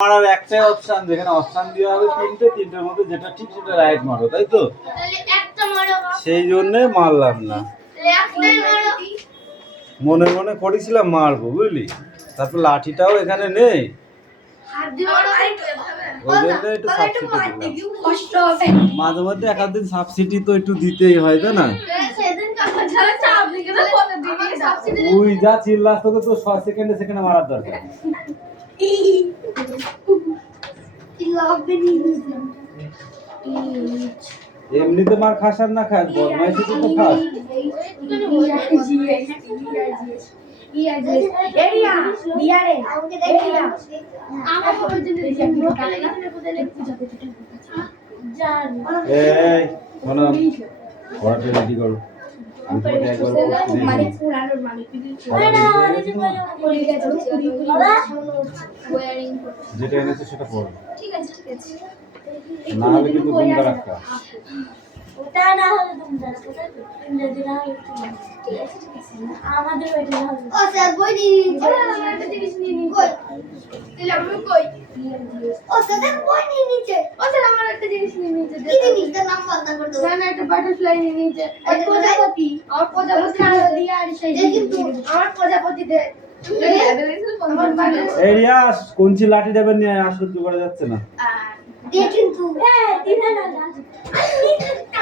আমার আর একটাই অপশন, যেখানে অপশন দেওয়া হবে তিনটের মধ্যে যেটা ঠিক সেটা রাইট মারো, তাই তো? সেই জন্যে মারলাম না, মনে মনে করেছিলাম মারবো, বুঝলি? তারপর লাঠিটাও এখানে নেই, ওই জন্য একটু সাবসিডি দিলাম। মাঝে মধ্যে একদিন সাবসিডি তো একটু দিতেই হয়, তাই না? তুই যা চিল্লাস, তোকে তো 6 সেকেন্ডে মারার দরকার। এমনিতে মার খাস আর না খাস, বদমাইশি তো খাস। এই শোনো, পড়াটা রেডি করো। যেটা এনেছে সেটা পড়ো, না হলে কিন্তু গুন্ডা রাখা। ওটা না হলে তোমরা কোথায় ইংরেজি না হলে আমাদের ওইটা হবে। ও স্যার বই দিই, একটা জিনিস নিয়ে নি কই তাহলে আমি কই। ও স্যার বই নিয়ে নিচে। ও স্যার আমার একটা জিনিস নিয়ে নিচে। কি জিনিসটার নাম বলতে পারতো না? না একটা বাটারফ্লাই নিয়ে নিচে। ওই প্রজাপতি, আর প্রজাপতি দিয়ে আর সেই কিন্তু আমার প্রজাপতি দে। এই রিয়াস, কোনচি লাঠি দেবেন নিয়ে আর সহ্য করা যাচ্ছে না। দে কিন্তু দিনা না যা।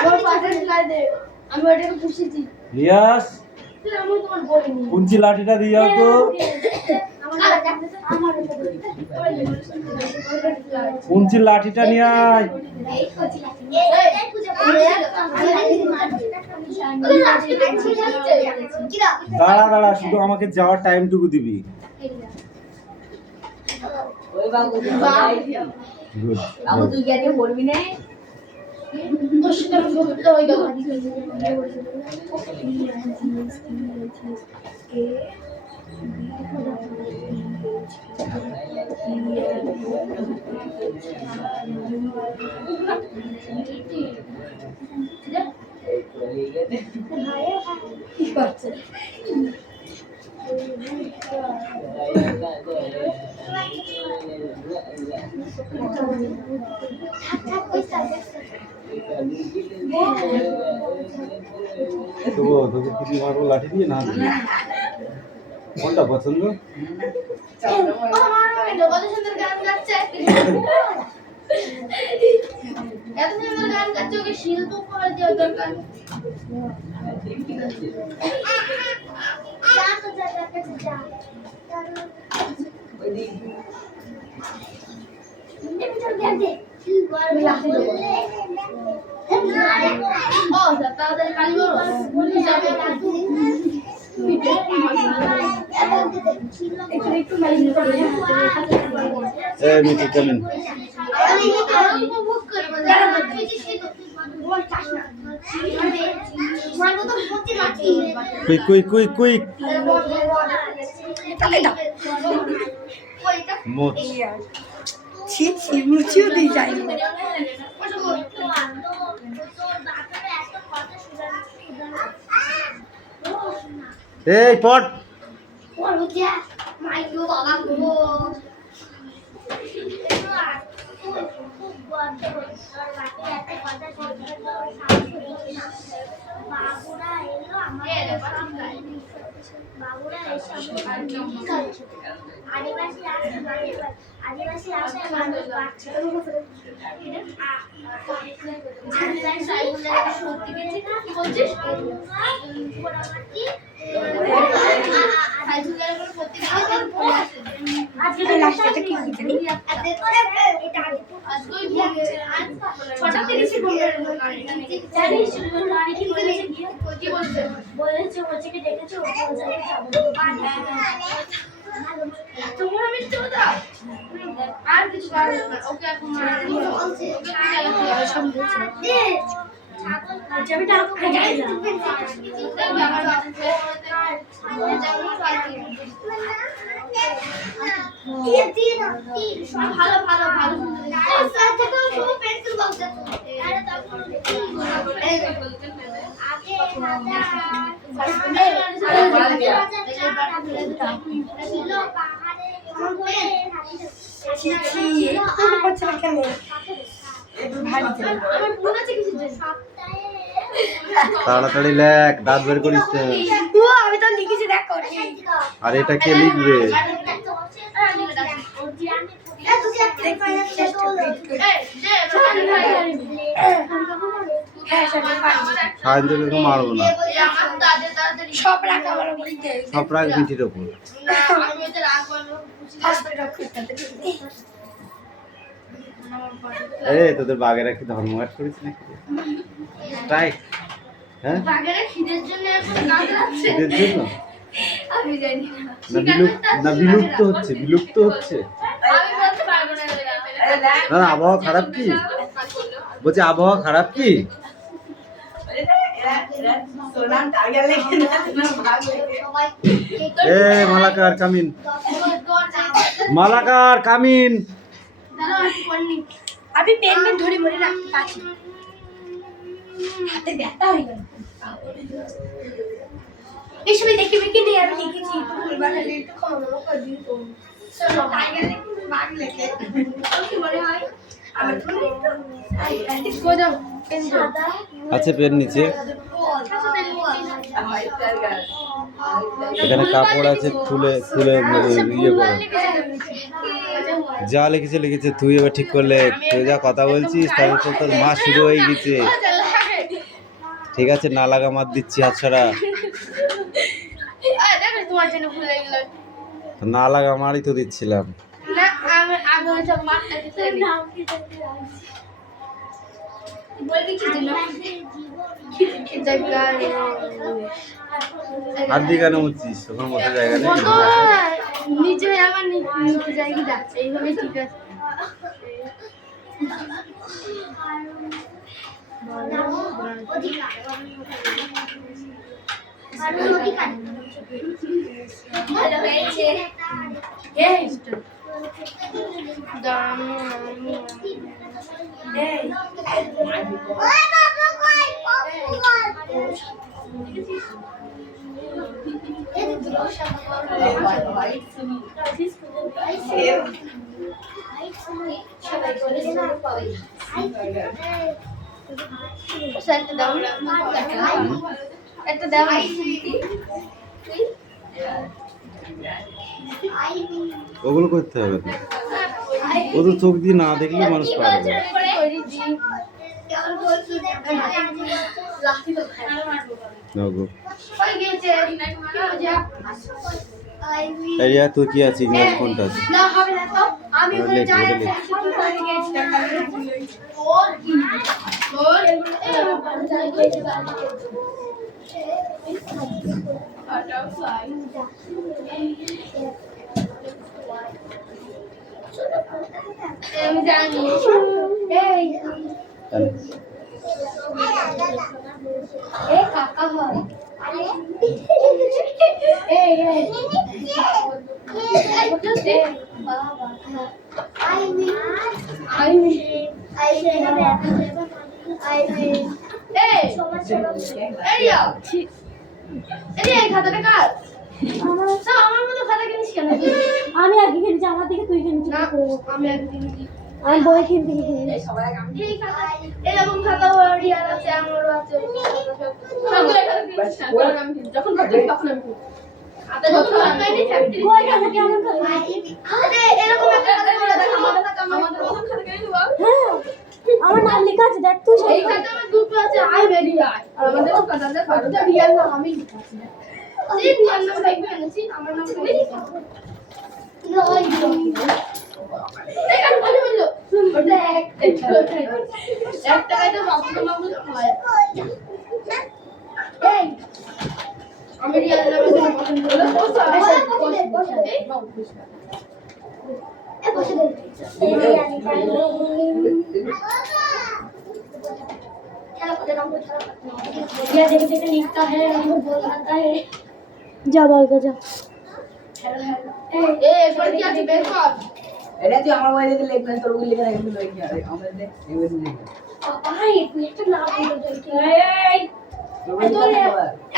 ওর বাটারফ্লাই দে, আমি ওটাকে পুষেছি। রিয়াস, আমি তোমার বলিনি। কোনচি লাঠিটা দিও তো। কোনচি লাঠিটা নিয়ে আয়। দাঁড়া দাঁড়া, শুধু আমাকে যাওয়ার টাইমটুকু দিবি। তুই গিয়ে পড়বি না। তোকে কি মারবো, লাঠি দিয়ে না দিয়ে? কোনটা পছন্দ? শিল্প করে দেওয়ার দরকার। কুইক মোচ মুছিও দিয়ে যাই। এই পট বাবুরা এলো বাবুরা এসে আদিবাসী আসে মানুষ বাচ্চা সত্যি গেছি না কি বলছিস? আর কিছু ওকে এখন ভালো ভালো ভালো পেন্সিল বক্স আগে তাড়াতাড়ি লেখ, দাঁত বের করিস না। আমি তো লিখেছি দেখো। আর এটা কে লিখবে? সাহায্য মারবো না, সব রাখ পিঠির ওপর। তোদের বাঘেরা কি ধর্মঘাট করিস নাকি? স্ট্রাইক? হ্যাঁ, খিদের জন্য? না বিলুপ্ত হচ্ছে। না আবহাওয়া খারাপ কি? বলছি আবহাওয়া খারাপ কি? মালাকার কামিন। আমি পেন ধরে মনে রাখতে পারছি, হাতে ব্যথা হয়ে গেল। এই সময় দেখি কি নেই, আমি লিখেছি ভুল বানালে একটু ক্ষমা করে দিও তো। চলো টাইগার দেখি বাঘ লেখে কি মনে হয় আমার তো একটু কই দাও পেন সাদা আছে, পেন নিচে এখানে কাপড় আছে, খুলে ইয়ে করো। যা লিখেছে তুই এবার ঠিক করলে। তুই যা কথা বলছিস তারপর তোর মাস শুরু হয়ে গেছে। ঠিক আছে, না লাগা মার দিচ্ছি, হাত ছাড়া। না লাগা মারই তো দিচ্ছিলাম। হাত দিয়ে কেন মুচ্ছিস? ওখানে বসে জায়গা নেই? নিচে আমার নিচে জায়গা যাচ্ছে, এইভাবে ঠিক আছে। ভালো হয়েছে। একটা দাও। ওগুলো করতে হবে তো, ও তো চোখ দিয়ে না দেখলে মানুষ পারবে। তুই কি আছিস? কোনটা আছে? আমি জানি এই কাকা হয়। খাতাটা কার? আমার মতো খাতা কিনিস কেন? আমি আগে কিনেছি, আমার দিকে তুই কিনেছিস। আমি আগে কিনেছি, আমি বই কিনতে গিয়ে এরকম খাতা রিয়ার আছে, আমারও আছে। যখন তখন আমি আমার নাম লেখা আছে, দেখ তুই। এই খাতা আমার দুটো আছে, আয় বেরিয়ে আয়। আমাদের খাতাতে বারোটা রিয়াল নাম আমি লিখেছি। এই রিয়াল নাম লিখবে এনেছি, আমার নাম লিখে একটা কাজে বাবু হয়। আমি রিয়াল নামে পছন্দ করলাম। लिखता है बोलता है जा बाल का जा। ए पर क्या बेकार এটা তুই আমার বই দেখে লিখবে, তোর বই লিখে রাখবি লই কি আরে আমাদের দেখ এমএস লিখবে ভাই একটা নাম বলতে এই তোর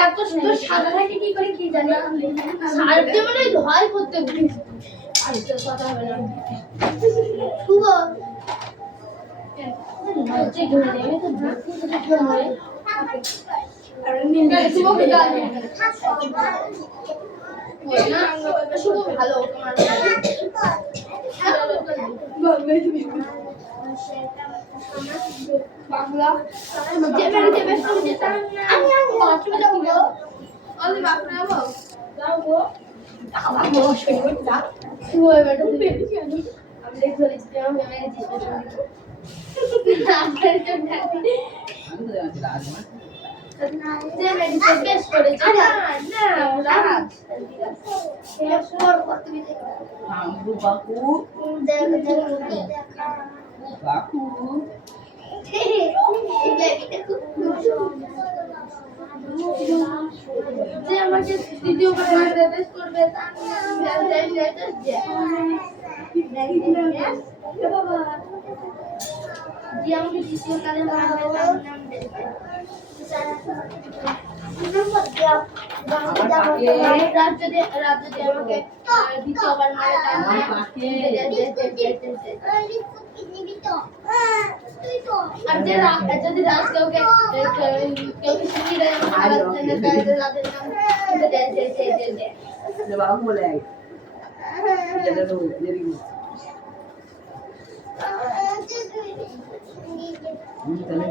এত সুন্দর সাদা থাকে কি করে কি জানি সারতে মানে ধয় করতে কথা হবে না শুভ যে ঘুরে দেবে তো ঘুরে আর নিন্দা শুভ গাল না শুভ ভালো তোমার বাংলা যে মেরে বেশ করে আমি বাথরুমে যাব গো আমি বাথরুমে যাব যাও গো আমার বয়স হয়ে গেছে না শুভ বেটা পেরেছি আমি দেখতে দিচ্ছি আমি মেরে দিচ্ছি আপনার জন্য যে মেরে বেশ করেছে না রাজ শেষ কর কত দিতে আমগো বাকু দেখ বাকু যে আমাকে দ্বিতীয় বার রেস করবে তার নাম লেটার যে বাবা যে আমাকে দ্বিতীয় কালে মারবে তার নাম দেবে রাত যদি আমাকে দ্বিতীয়বার মারে তার নাম আর যে যদি রাজ কেউ শিখিয়ে দেয় রাতের নাম যে বাবু বলে আই যেটা তো দেরি তাহলে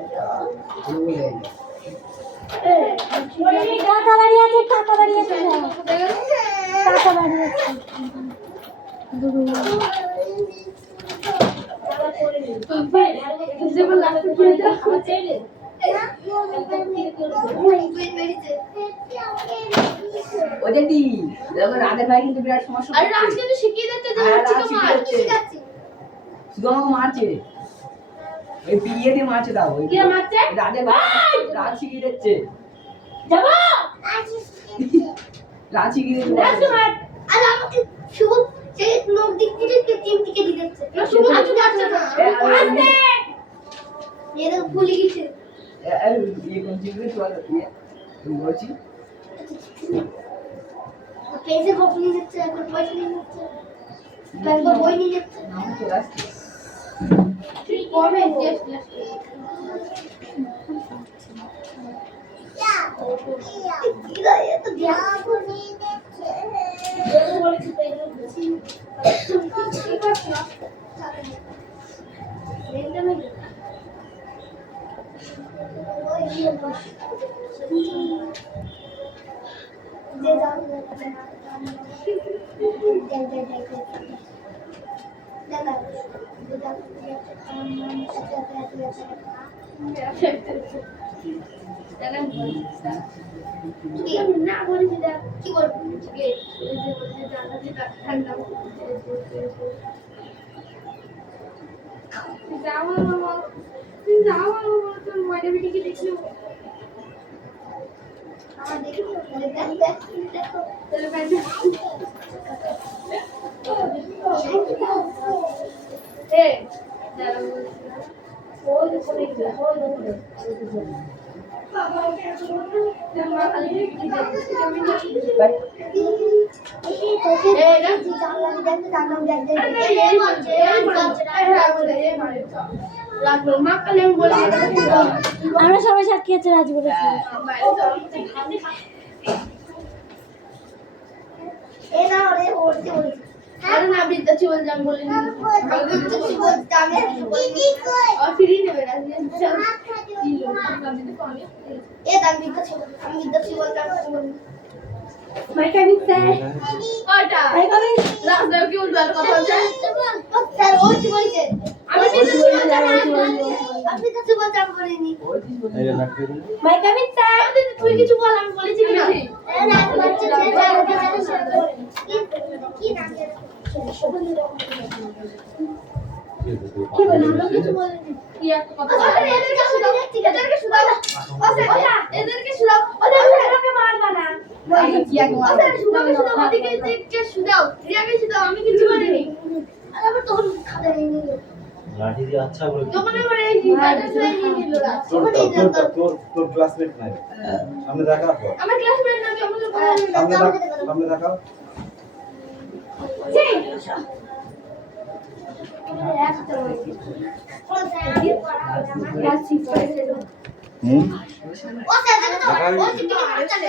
বলে আই কাকা বাড়ি আছে কাকা বাড়ি আছে কাকা বাড়ি আছে ওদের দি দেখো রাধে ভাই কিন্তু বিরাট সমস্যা আর রাজ কিন্তু শিখিয়ে দিতে যে শিখাচ্ছি শুধু আমাকে মারছে এই বিয়েতে মারছে তাও কে মারছে রাধে ভাই রাজ শিখিয়ে দিচ্ছে যাবো রাজ শিখিয়ে দিচ্ছে রাজ মার আর আমাকে শুভ সেই নোট দিক থেকে টিকে দিচ্ছে না শুভ আজ যাচ্ছে না আস্তে এর ভুলে গেছে ये कौन सी वीडियो चला रही है तुम बोची कैसे कॉपी नहीं दिচ্ছে এখন পয়সা নিয়ে নিচ্ছে তারপর বই নিয়ে নিচ্ছে नाम चला আসছে কমে টেস্ট क्या ये तो ध्यान को नहीं देते বলেছি তাই বলছি ঠিক আছে রেন্ডা মে না বলেছি কি করবো ঠান্ডা যাওয়া তোর ময়দা বিটিকে দেখলো আমার দেখি দেখো তাহলে ওই আমরা সবাই সাক্ষী আছে রাজ বলে আরে না বিদ্যা চিবল জাম বলে বিদ্যা চিবল জামে আর ফ্রি নেবে না এ দাম বিদ্যা চিবল আমি বিদ্যা চিবল জাম মাইকা মিথ্যা ওটা রাস্তায় কি উল্টো কথা বলছে স্যার ওই চিবলছে আমি বিদ্যা চিবল জাম আমি বিদ্যা চিবল জাম বলিনি মাইকা মিথ্যা তুই কিছু বল আমি বলেছি না কি নাম কি বললি কিছু বলিনি কি একটা কথা এদেরকে শুধাও এদেরকে শুধাও ওদেরকে মারবা না ওদেরকে শুধাও রিয়াকে শুধাও আমি কিছু বলিনি আবার তোর খাতা নিয়ে নিল লাঠি দিয়ে আচ্ছা বলে যখন এবারে এই বাটারফ্লাই নিয়ে নিল রাত তোর ক্লাসমেট নাই সামনে দেখা আমার ক্লাসমেট না আমি আমাকে সামনে দেখাও হুম ও স্যার তো ও চিঠি মারা চলে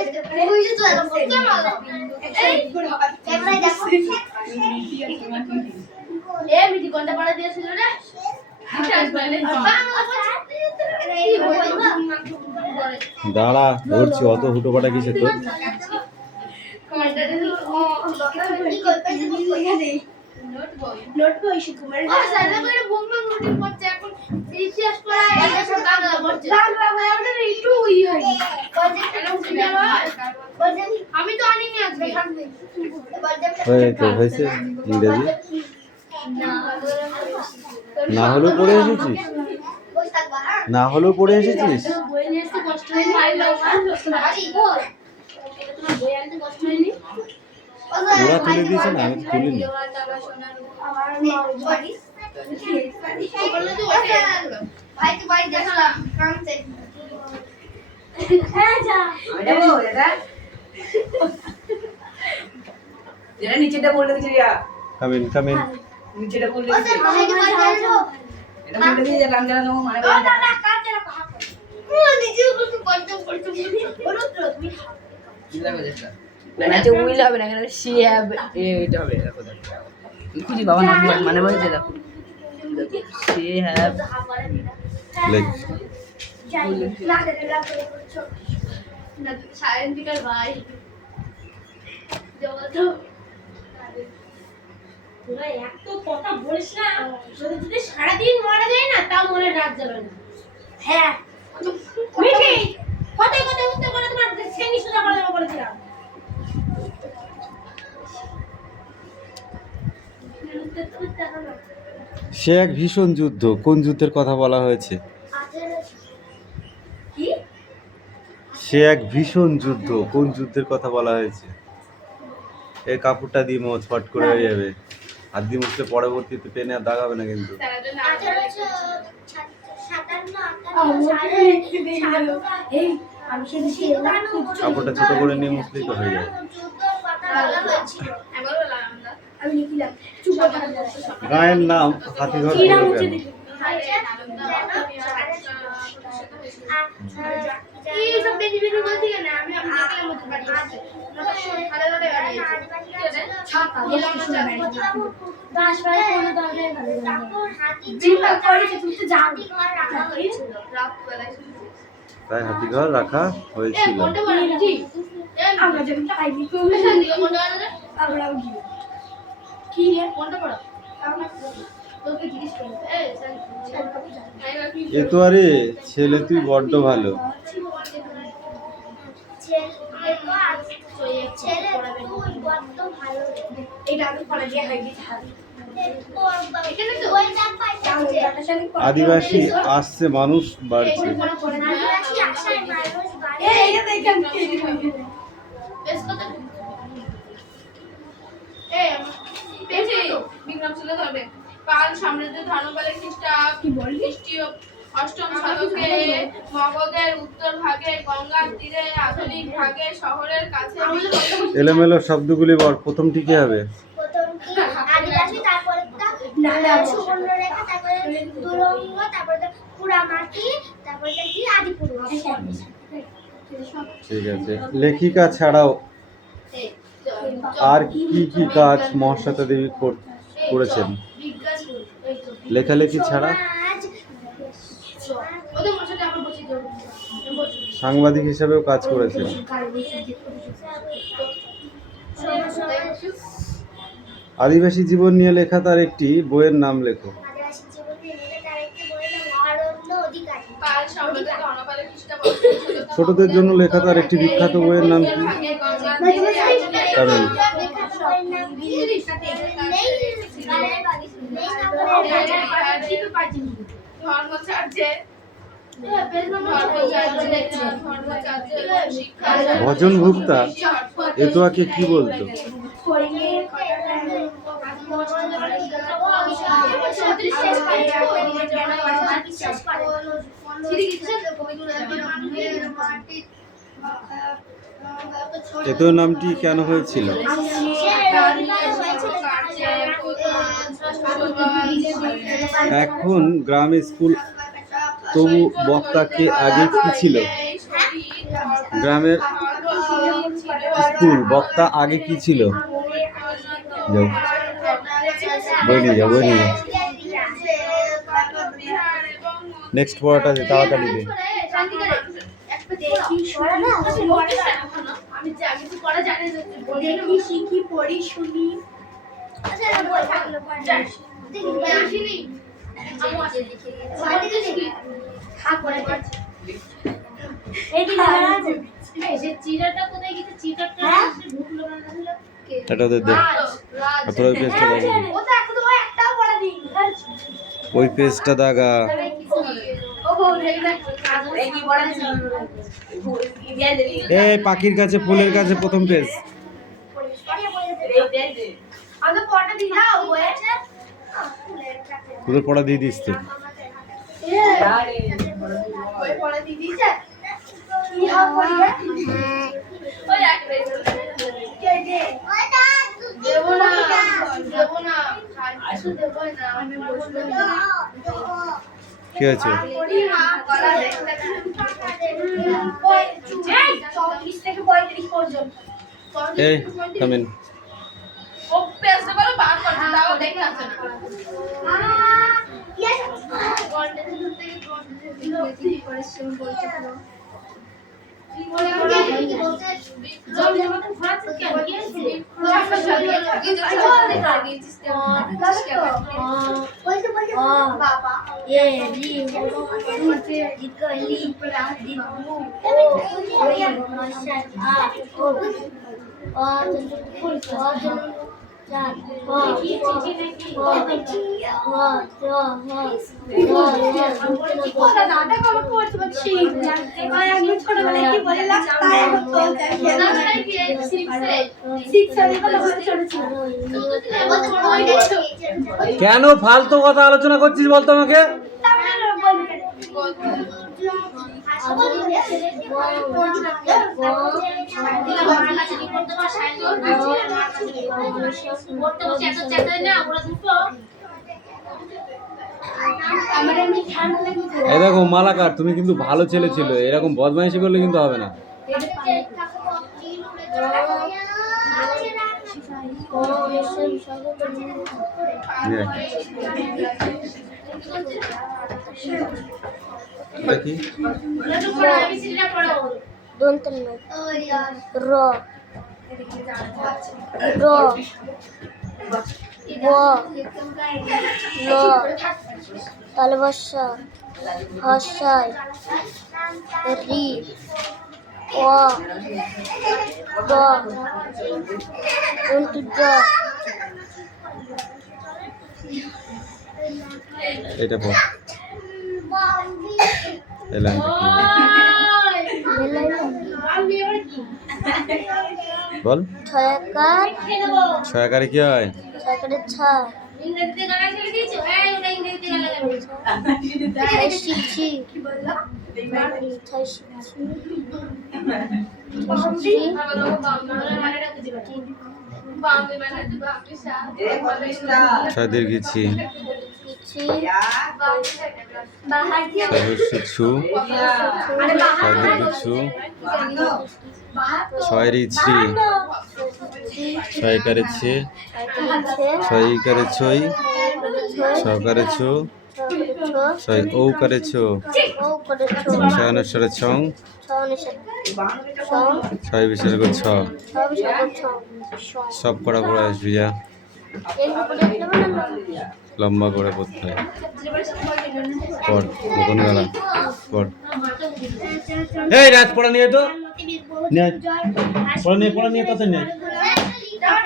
ওই যে চলে বলতে মারলো এই ক্যামেরায় দেখো এ মিটি কোনটা পড়া দিয়েছিল রে দাঁড়া ধরছি, অত হুটোপাটা কিসে তোর? আমি তো আনিনি আজকে হয়েছে ইংরেজি না হলেও পড়ে এসেছিস, না হলেও পড়ে এসেছিস। ওরা তুলে দিয়েছে না, আমি তো তুলিনি। ভাই তো বাড়ি দেখলাম কামতে যেটা নিচেটা বলে দিয়েছে রিয়া, কামিন কামিন। নিচেটা বলে ও দিয়েছে, স্যার ভাইকে বাড়ি দেখলো এটা বলে দিয়েছে রাম জানা নেবো মানে ও দাদা কাছে রাখো হাত ও নিজে কত পড়তে পড়তে বলো তো তুমি ম্যাচে উইল হবে না, এখানে সি হ্যাভ এটা হবে। দেখো দেখো খুঁজি বাবা নাম মানে বলেছে, দেখো সি হ্যাভ লেখ যাই না না করছো না সায়েন্টিফিক্যাল ভাই জগত তোরা এত কথা বলিস না, যদি সারাদিন মারা যায় না তাও মনে রাত যাবে না। হ্যাঁ মিঠি কথায় কথায় উত্তর করে তোমার শ্রেণী সোজা করে দেবো বলেছিলাম। সে এক ভীষণ যুদ্ধ, কোন যুদ্ধের কথা বলা হয়েছে? কি সে এক ভীষণ যুদ্ধ, কোন যুদ্ধের কথা বলা হয়েছে? এই কাপড়টা দিয়ে মোচ ফট করে হয়ে যাবে, আর দিয়ে মুছলে পরবর্তীতে পেনে আর দাগ হবে না কিন্তু। কাপড়টা ছোট করে নিয়ে মুছলেই তো হয়ে যায়। আমি লিখলাম গায়ের নাম হাতিঘর কি নাম হলো হচ্ছে কেন? দেখি? এই সব বেশি বেশি বলছি কেন আমি আপনাকে মতো বাড়ি আসছি ভালো ভালো গাড়ি আছে ছাতা দাস ভাই কোনো দরকার ভালো না। জিম্মা করেছে তুমি তো জানি ঘর রাখা হয়েছিল রাত বেলায় তাই হাতিঘর রাখা হয়েছিল। কোনটা বড় ঠিক আমরা যখন আইবি কোনটা দিকে কোনটা বড় আমরা গিয়ে কি রে কোনটা বড় তোকে জিজ্ঞেস করি এই এ তো আরে ছেলে, তুই বড্ড ভালো। ছেলে তুই বড্ড ভালো এটা আমি পড়া দিয়ে হাইবি হাবি এখানে তো ওই নাম পাইছে আদিবাসী আসছে, মানুষ বাড়ছে। আদিবাসী আশায় মানুষ বাড়ে এই এটা দেখেন বেশ কত এই পেছে বিক্রম ছিল তবে পাল সাম্রাজ্যের ধর্মপালের খ্রিস্টাব্দ কি বললি? খ্রিস্টীয় অষ্টম শতকে মগধের উত্তর ভাগে গঙ্গার তীরে আধুনিক ভাগে শহরের কাছে এলোমেলো শব্দগুলি বল, প্রথমটি কি হবে? প্রথম কি আদিবাসী তারপরে না সুবর্ণরেখা তারপরে দুরঙ্গ তারপরে পুরামাটি তারপরে কি আদিপুরুষ ঠিক আছে। লেখিকা ছাড়াও আর কি কি কাজ মহাশ্বেতা দেবী করেছেন? লেখালেখি ছাড়া ওদের মশাটা আমার বসে সাংবাদিক হিসেবেও কাজ করেছেন। আদিবাসী জীবন নিয়ে লেখা তার একটি বইয়ের নাম লেখো। আদিবাসী জীবনে নিয়ে তার একটি বই নাম অরণ্য অধিকারী পাল সাম্রাজ্যের ধর্মপালের খ্রিস্টাব্দ ছোটদের জন্য লেখা তার একটি বিখ্যাত বইয়ের নাম কি? কারণ ধর্মচার্যে ভজন ভুক্তা এতোয়াকে কি বলতো? এতো নামটি কেন হয়েছিল? এখন গ্রামে স্কুল, তবু বক্তাকে আগে কি ছিল? গ্রামের স্কুল বক্তা আগে কি ছিল? যাও বই নিয়ে যাও, বই নিয়ে যাও। নেক্সট পড়াটা দে, তাড়াতাড়ি দে। দেখি শিখি পড়ি শুনি। চিরাটা কোথায় গেছে? চিরাটা ঢুকলো না ঢুকলো এটা ওদের দে, অথবা ওই পেজটা দাগা, ওই পেজটা দাগা। এই পাখির কাছে, ফুলের কাছে প্রথম পেজ। তোদের পড়া দিয়ে দিস তো। কি হয়েছে? 34 থেকে 35 পর্যন্ত। এই কামিন। ও পেজটা বলো বার করতে দাও, দেখে আসে না। কেন ফালতু কথা আলোচনা করছিস বলতো আমাকে? এই দেখো মালাকার, তুমি কিন্তু ভালো ছেলে ছিল, এরকম বদমাইশি করলে কিন্তু হবে না। দেখি ভালোবাসা হাসায় রি ও গ এটা পড়, এই লাইনটা কি বল? ছয়াকারে কি হয়? ছয়াকারে ছয় ইংরেজিতে গালা ছেড়ে দিয়েছো? এই ওটা ইংরেজিতে গালা শিখছি ছয় দীর্ঘিছি, ছয় রিছি, ছয় কারে ছে, ছয় কারে ছই, ছকারে ছো, ছয় ও করে ছো, ছয় অনুসারে ছং, ছয় বিসর্গ ছ। সব করা পড়ে আসবি যা, লম্বা করে পড়তে হয়। পড় মকন গলা পড়। এই রাত পড়া নিয়ে তো পড়া নিয়ে তাতে নিয়ে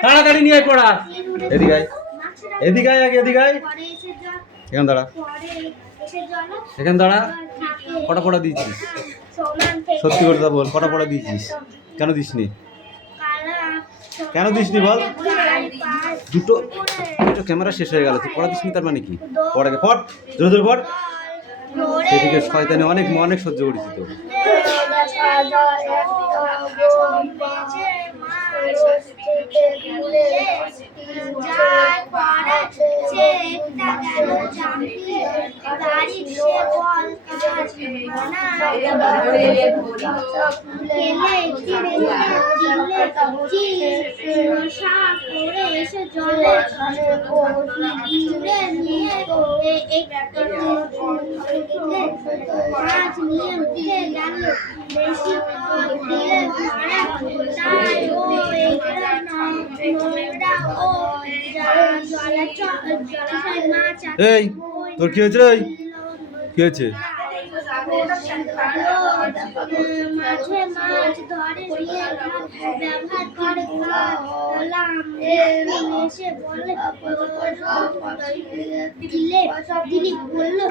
তাড়াতাড়ি নিয়ে পড়া। এদিকে আয়, এদিকে আয়, আগে এদিকে আয়। এখান দাঁড়া, এখান দাঁড়া। কটা পড়া দিয়েছিস? সত্যি করে বল, কটা পড়া দিয়েছিস? কেন দিসনি? কেন দিসনি বল? দুটো ক্যামেরা শেষ হয়ে গেল, তুই পড়া দিসনি তার মানে কি? পড় আগে পড়, জোরে জোরে পড়। সেদিকে শয়তানি অনেক অনেক সহ্য করেছি তো। যার পরে সে একটা গেল চাকরি তারিখ সে বল কাজ না খেলে ফিরে নশা করে এসে জলে নিয়ে মাছ নিয়ে উঠে গেল বেশি দিলে তাই ও নোংরা ও জলাশয় মাছ এই তোর কি হয়েছে রে? কি হয়েছে? মাঝে মাছ ধরে নিয়ে ব্যবহার করে এসে বলে দিলি বললো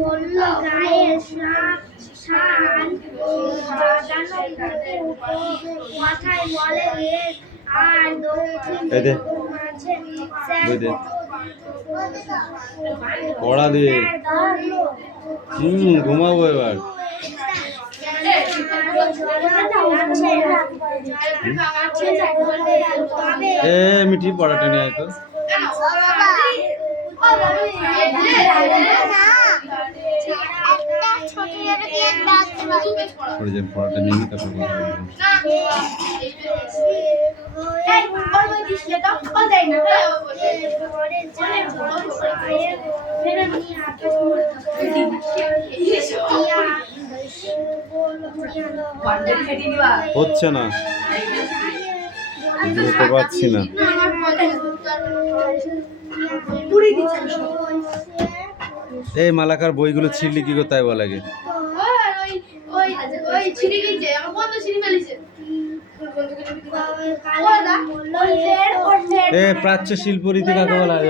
বললো গায়ে শান মাথায় বলে আর দক্ষিণ এই দে মাঝে বই দে পড়া দে। ঘুমাবো এবার। এ মিঠি পড়াটা নিয়ে আয় তো। পড়াটা নিয়ে তারপর হচ্ছে না, বুঝতে পারছি না। এই মালাকার বইগুলো ছিঁড়লি কি করতে হয় বল আগে? প্রাচ্য শিল্পরীতি কাকে বলা হয়?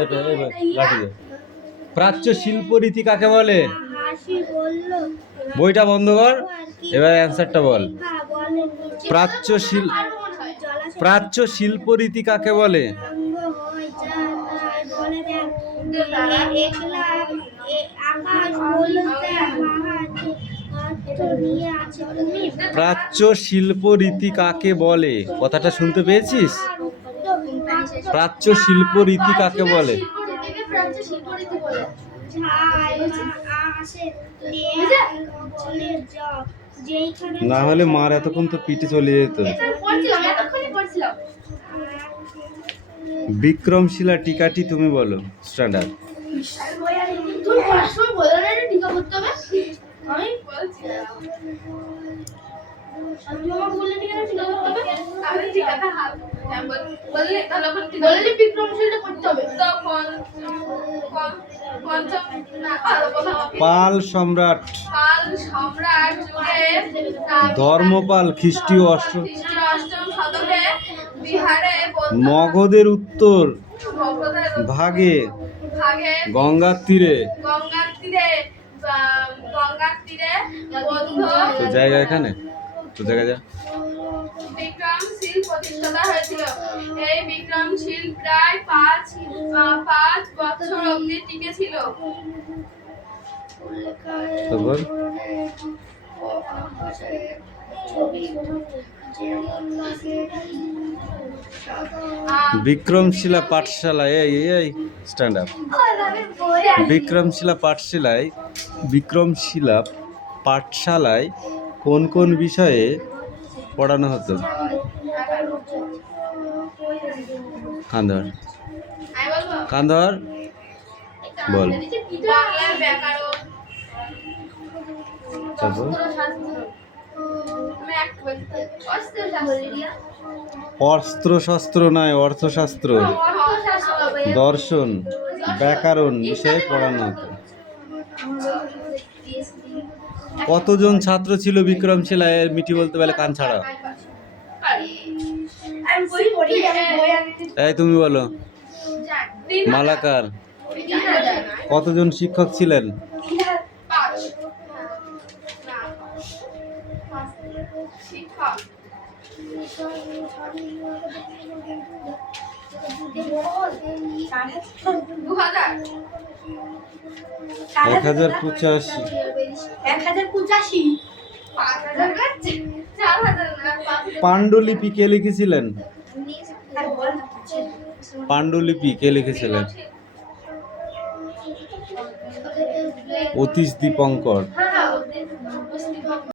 প্রাচ্য শিল্পরীতি কাকে বলে? বইটা বন্ধ কর, এবার অ্যান্সারটা বল। প্রাচ্য শিল্পরীতি কাকে বলে? প্রাচ্য শিল্পরীতি কাকে বলে? কথাটা শুনতে পেয়েছিস? প্রাচ্য শিল্পরীতি কাকে বলে? না হলে মার এতক্ষণ তো পিঠে চলে যেত। বিক্রমশিলা টিকাটি তুমি বলো। স্ট্যান্ডার্ড পাল সম্রাট ধর্মপাল খ্রিস্টীয় অষ্টম শতকে মগধের উত্তর ভাগে গঙ্গার তীরে তো জায়গা এখানে তো জায়গা যা বিক্রমশীল প্রতিষ্ঠাতা হয়েছিল। এই বিক্রমশীল প্রায় 5 বছর অবধি টিকেছিল। বিক্রমশিলা পাঠশালায় এই স্ট্যান্ড আপ। বিক্রমশিলা পাঠশালায় কোন কোন বিষয়ে পড়ানো হতো? কান্ধর বল। অস্ত্রশস্ত্র নয়, অর্থশাস্ত্র, দর্শন, ব্যাকরণ বিষয়ে পড়ানো হতো। কতজন ছাত্র ছিল বিক্রমশিলায়? মিটি বলতে পারলে কান ছাড়া। এই তুমি বলো। মালাকার কতজন শিক্ষক ছিলেন? 5,000 করছে 4,000 না 5,000 পাণ্ডুলিপি কে লিখেছিলেন? পাণ্ডুলিপি কে লিখেছিলেন? অতীশ দীপঙ্কর।